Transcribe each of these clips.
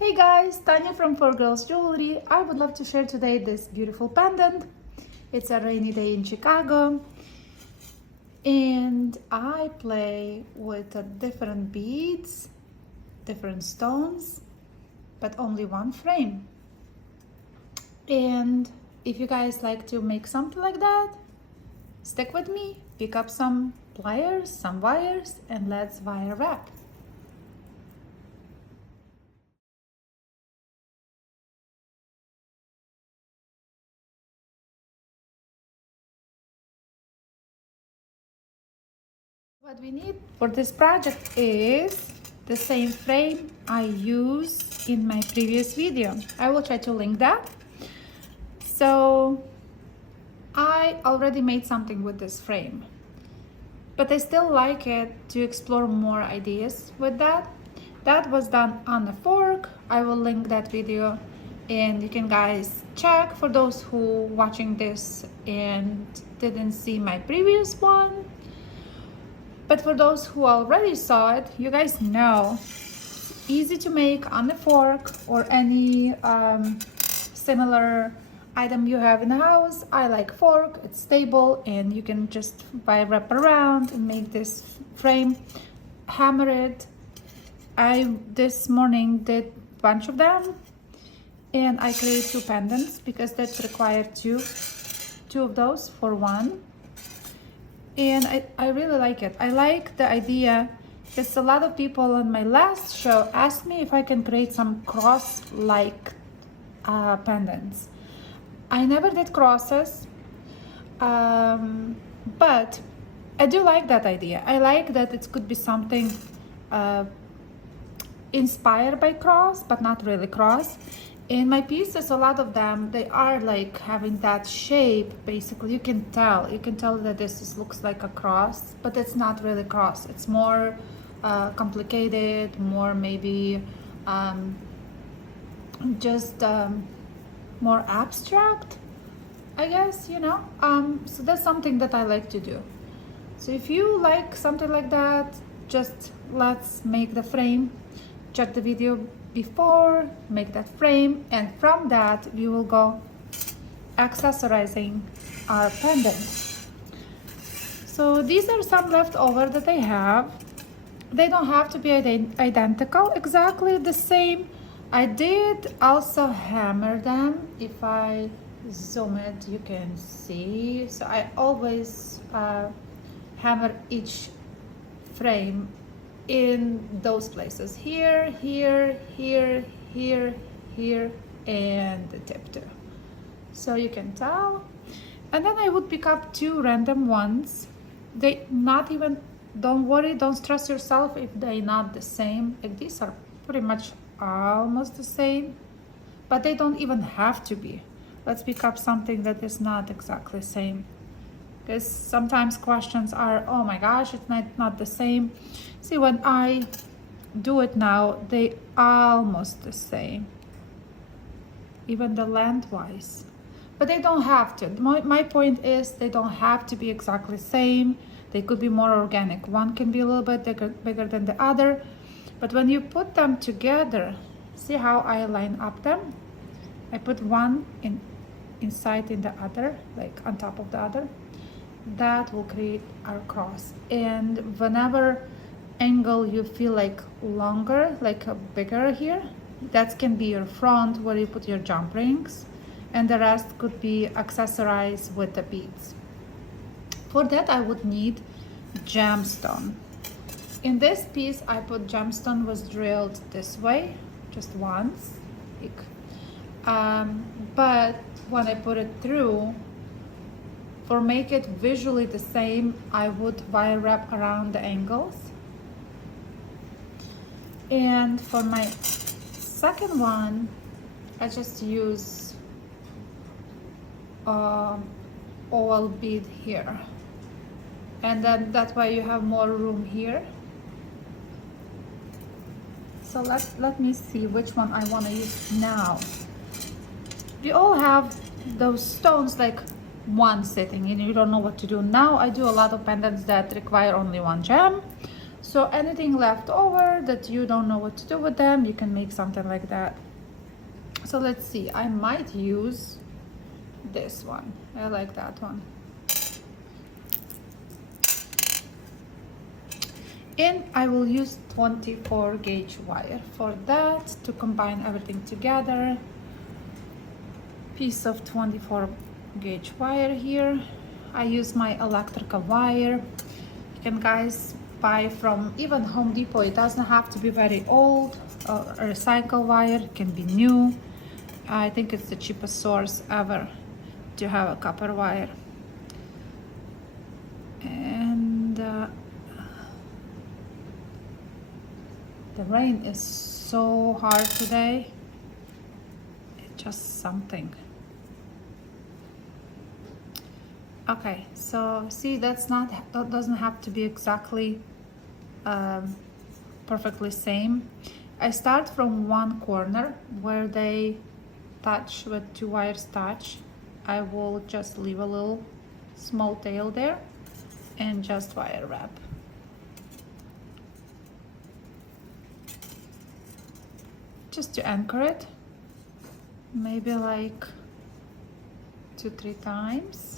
Hey guys, Tanya from 4Girls Jewelry. I would love to share today this beautiful pendant. It's a rainy day in Chicago and I play with different beads, different stones, but only one frame. And if you guys like to make something like that, stick with me, pick up some pliers, some wires, and let's wire wrap. What we need for this project is the same frame I used in my previous video. I will try to link that. So I already made something with this frame, but I still like it to explore more ideas with that. That was done on a fork. I will link that video and you can guys check for those who watching this and didn't see my previous one. But for those who already saw it, you guys know it's easy to make on a fork or any similar item you have in the house. I like fork, it's stable and you can just wrap around and make this frame, hammer it. I this morning did a bunch of them and I create two pendants because that's required two of those for one. And I really like it. I like the idea because a lot of people on my last show asked me if I can create some cross-like pendants. I never did crosses, but I do like that idea. I like that it could be something inspired by cross, but not really cross. In my pieces, a lot of them, they are like having that shape. Basically, you can tell that looks like a cross, but it's not really cross. It's more complicated, more maybe just more abstract, I guess, you know. So that's something that I like to do. So if you like something like that, just let's make the frame. Check the video before, make that frame, and from that we will go accessorizing our pendant. So these are some leftover that I have. They don't have to be identical, exactly the same. I did also hammer them. If I zoom it, you can see. So I always hammer each frame in those places, here, here, here, here, here, and the tip too. So you can tell. And then I would pick up two random ones. They not even, don't worry, don't stress yourself if they're not the same. Like these are pretty much almost the same, but they don't even have to be. Let's pick up something that is not exactly the same. Because sometimes questions are, oh my gosh, it's not the same. See, when I do it now, they almost the same, even the lengthwise, but they don't have to. My point is they don't have to be exactly the same. They could be more organic. One can be a little bit bigger than the other, but when you put them together, see how I line up them? I put one inside in the other, like on top of the other. That will create our cross. And whenever angle you feel like longer, like a bigger here, that can be your front where you put your jump rings, and the rest could be accessorized with the beads. For that I would need gemstone. In this piece I put gemstone was drilled this way just once, but when I put it through, for make it visually the same, I would wire wrap around the angles. And for my second one, I just use oil bead here. And then that's why you have more room here. So let me see which one I want to use now. We all have those stones like one sitting and you don't know what to do. Now I do a lot of pendants that require only one gem. So anything left over that you don't know what to do with them, you can make something like that. So let's see, I might use this one. I like that one. And I will use 24 gauge wire for that to combine everything together. Piece of 24 gauge wire here. I use my electrical wire. You can guys buy from even Home Depot. It doesn't have to be very old. A recycle wire, it can be new. I think it's the cheapest source ever to have a copper wire. And the rain is so hard today. It's just something. Okay, so see, that doesn't have to be exactly perfectly same. I start from one corner where they touch, where two wires touch. I will just leave a little small tail there and just wire wrap. Just to anchor it, maybe like 2-3 times.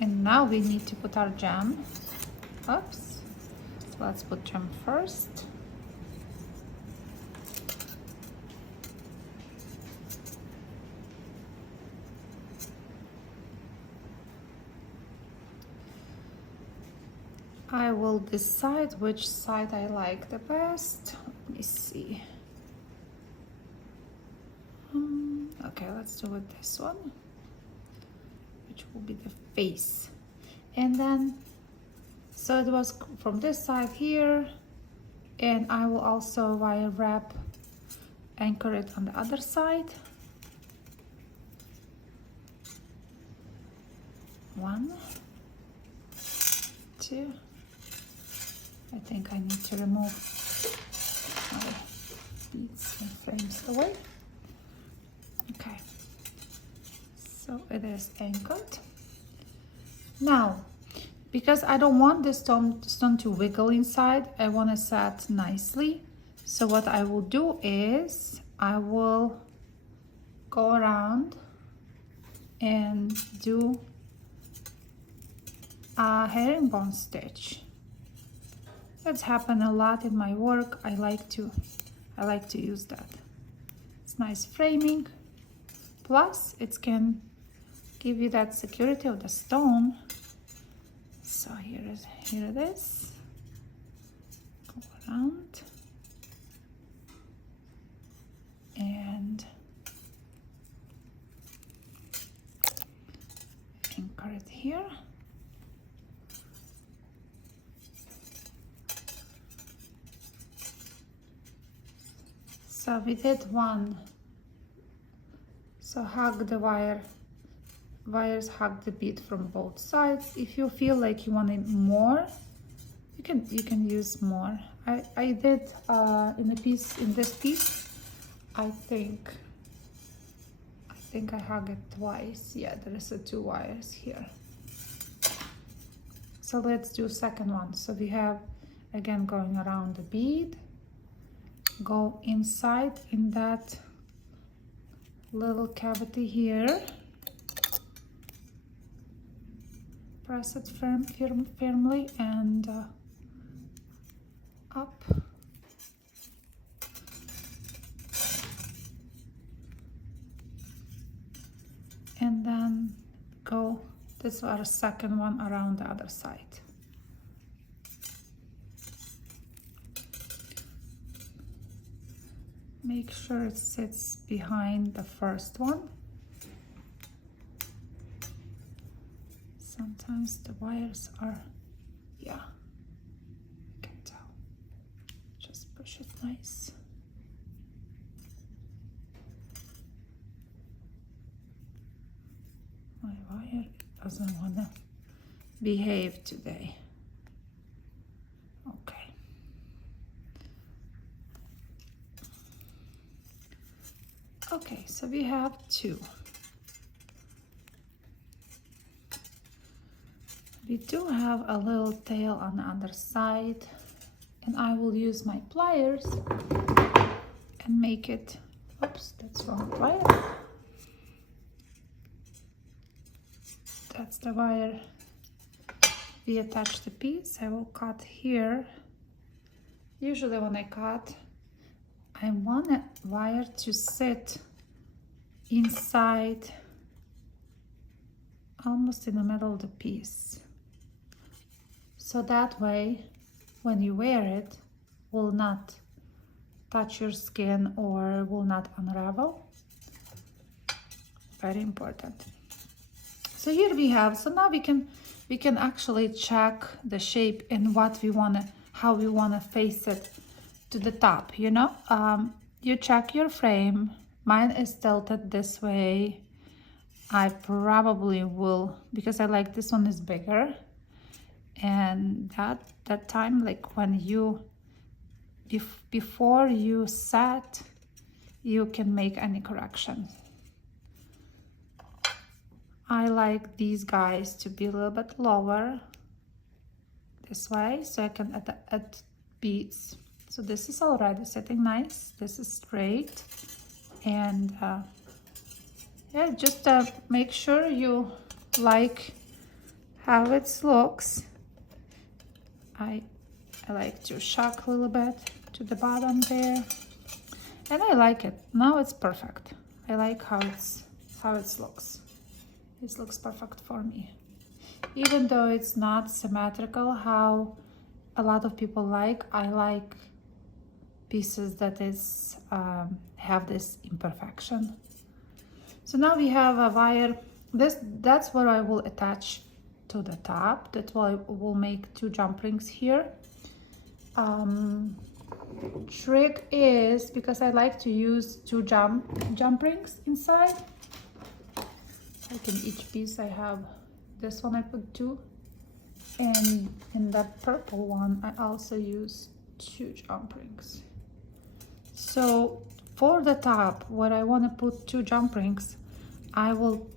And now we need to put our gem. Oops. Let's put gem first. I will decide which side I like the best. Let me see. Okay, let's do it this one, which will be the face. And then, so it was from this side here, and I will also wire wrap, anchor it on the other side. 1, 2. I think I need to remove my beads and frames away. Okay, so it is anchored. Now, because I don't want this stone to wiggle inside, I want to set nicely. So what I will do is I will go around and do a herringbone stitch. That's happened a lot in my work. I like to use that. It's nice framing. Plus, it can give you that security of the stone. So here it is. Go around and anchor it here. So we did one. So hug the wires hug the bead from both sides. If you feel like you want it more, you can use more. I did in this piece, I think I hug it twice. Yeah, there is 2 wires here. So let's do second one. So we have again going around the bead, go inside in that little cavity here, press it firmly and up. And then go, this is our second one, around the other side. Make sure it sits behind the first one. Sometimes the wires are, yeah, you can tell. Just push it nice. My wire doesn't want to behave today. Okay. Okay, so we have 2. we do have a little tail on the underside, and I will use my pliers and make it, oops, that's wrong pliers. That's the wire we attach the piece. I will cut here. Usually when I cut, I want the wire to sit inside, almost in the middle of the piece. So that way, when you wear it, will not touch your skin or will not unravel. Very important. So here we have, so now we can actually check the shape and what we wanna, how we wanna face it to the top, you know? You check your frame. Mine is tilted this way. I probably will, because I like this one is bigger. And that time, like when you, before you set, you can make any correction. I like these guys to be a little bit lower this way, so I can add beads. So this is already sitting nice. This is straight, and yeah, just make sure you like how it looks. I like to shock a little bit to the bottom there, and I like it. Now it's perfect. I like how it looks. This looks perfect for me. Even though it's not symmetrical, how a lot of people like, I like pieces that is have this imperfection. So now we have a wire. That's what I will attach to the top. That's why I will make 2 jump rings here. Trick is, because I like to use 2 jump rings inside. Like in each piece I have, this one I put 2, and in that purple one I also use 2 jump rings. So for the top, what I want to put 2 jump rings, I will,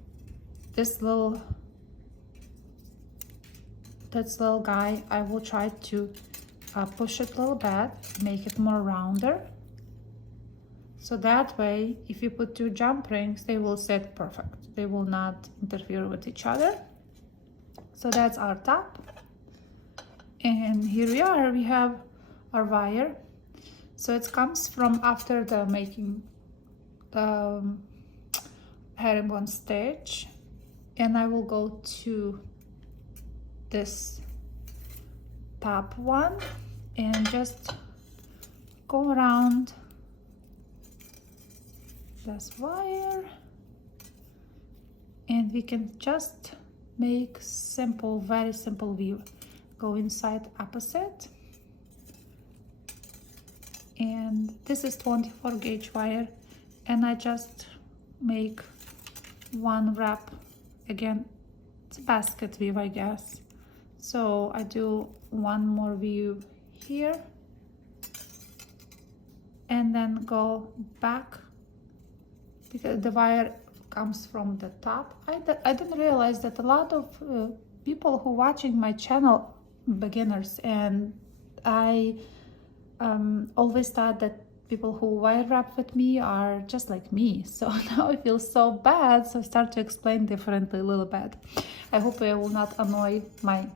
this little guy, I will try to push it a little bit, make it more rounder. So that way, if you put 2 jump rings, they will sit perfect. They will not interfere with each other. So that's our top. And here we are, we have our wire. So it comes from after the making the herringbone stitch. And I will go to this top one and just go around this wire, and we can just make simple, very simple weave. Go inside opposite, and this is 24 gauge wire, and I just make 1 wrap. Again, it's a basket weave, I guess. So I do 1 more weave here, and then go back, because the wire comes from the top. I didn't realize that a lot of people who watching my channel, beginners, and I always thought that people who wire wrap with me are just like me. So now I feel so bad, so I start to explain differently a little bit. I hope I will not annoy my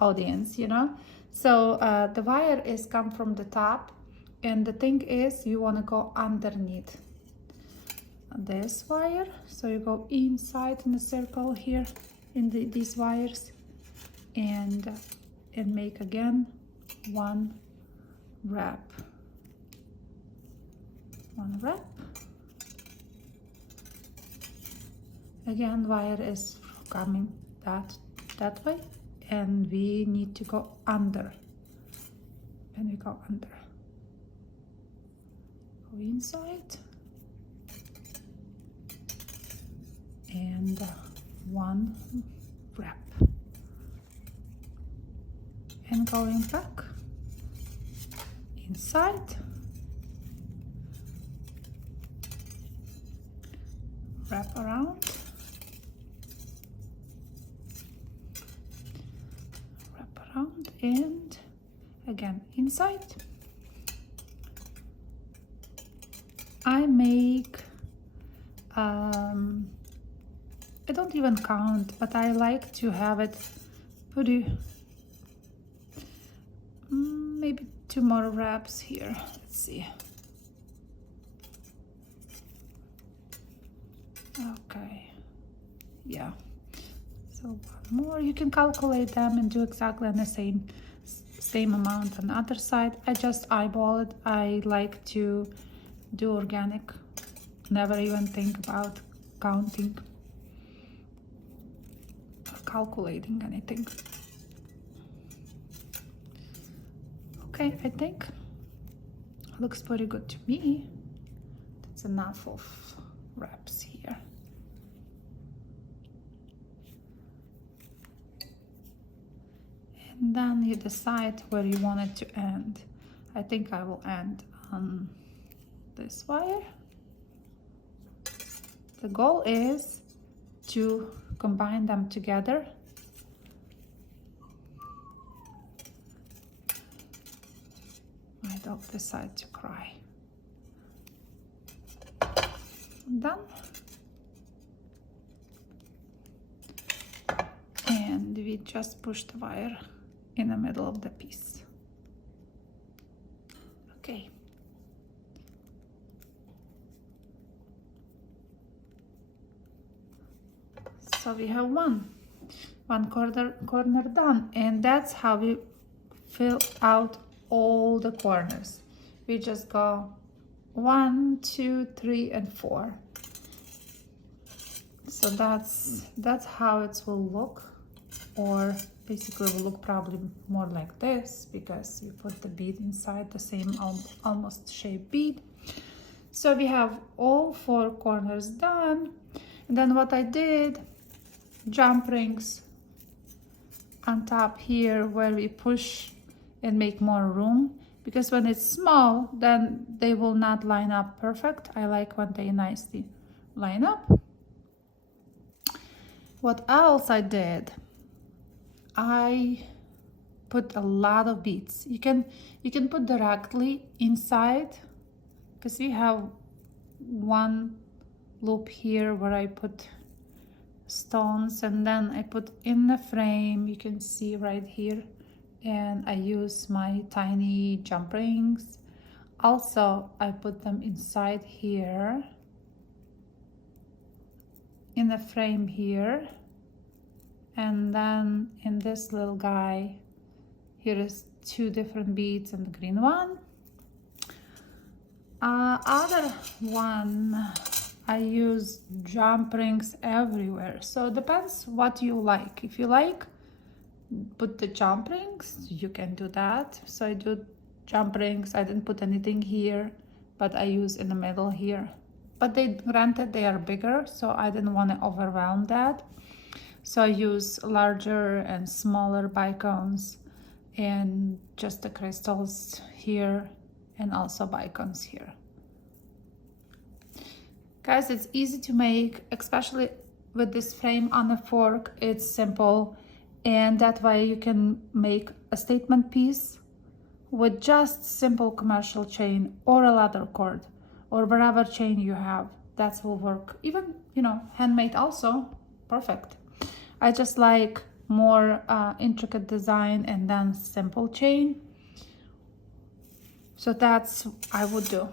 audience, you know. So the wire is come from the top, and the thing is, you want to go underneath this wire, so you go inside in the circle here in these wires, and make again 1 wrap. 1 wrap. Again, wire is coming that way, and we need to go under, and we go under. Go inside, and 1 wrap, and going back inside, wrap around, and again inside. I make, I don't even count, but I like to have it pretty, maybe 2 more wraps here. Let's see. Okay, yeah. So one more. You can calculate them and do exactly on the same amount on the other side. I just eyeball it. I like to do organic, never even think about counting or calculating anything. Okay, I think looks pretty good to me. That's enough of wraps here. And then you decide where you want it to end. I think I will end on this wire. The goal is to combine them together. My dog decided to cry. Done. And we just push the wire in the middle of the piece. Okay. So we have one corner done, and that's how we fill out all the corners. We just go 1, 2, 3, and 4. So that's how it will look, or basically will look probably more like this, because you put the bead inside the same almost shaped bead. So we have all 4 corners done. And then what I did, jump rings on top here where we push and make more room, because when it's small then they will not line up perfect. I like when they nicely line up. What else I did, I put a lot of beads. You can put directly inside, because we have one loop here where I put stones, and then I put in the frame, you can see right here, and I use my tiny jump rings. Also, I put them inside here in the frame here, and then in this little guy here is 2 different beads and the green one. Other one, I use jump rings everywhere, so it depends what you like. If you like put the jump rings, you can do that. So I do jump rings. I didn't put anything here, but I use in the middle here. But granted they are bigger, so I didn't want to overwhelm that. So I use larger and smaller bicones, and just the crystals here, and also bicones here. Guys, it's easy to make, especially with this frame on a fork. It's simple, and that way you can make a statement piece with just simple commercial chain or a leather cord or whatever chain you have. That will work. Even, you know, handmade also, perfect. I just like more intricate design and then simple chain. So that's I would do.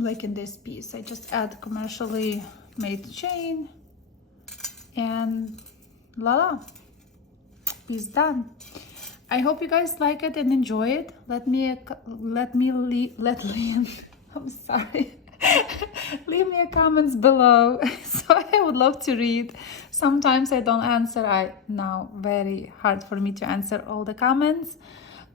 Like in this piece, I just add commercially made chain, and voila, piece done. I hope you guys like it and enjoy it. Let me I'm sorry. Leave me a comments below, so I would love to read. Sometimes I don't answer. Now very hard for me to answer all the comments.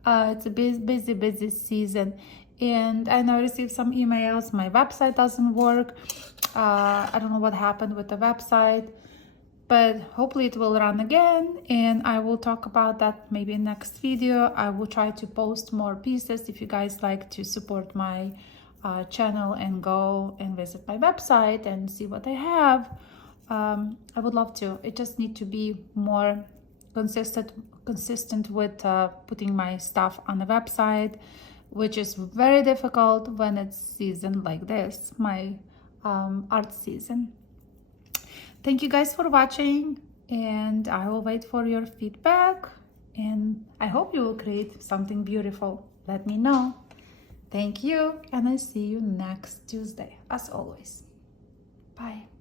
It's a busy season, and I now received some emails. My website doesn't work. I don't know what happened with the website, but hopefully it will run again, and I will talk about that maybe in next video. I will try to post more pieces. If you guys like to support my channel and go and visit my website and see what I have, I would love to. It just need to be more consistent with putting my stuff on the website, which is very difficult when it's season like this, my art season. Thank you guys for watching, and I will wait for your feedback, and I hope you will create something beautiful. Let me know. Thank you, and I see you next Tuesday, as always. Bye.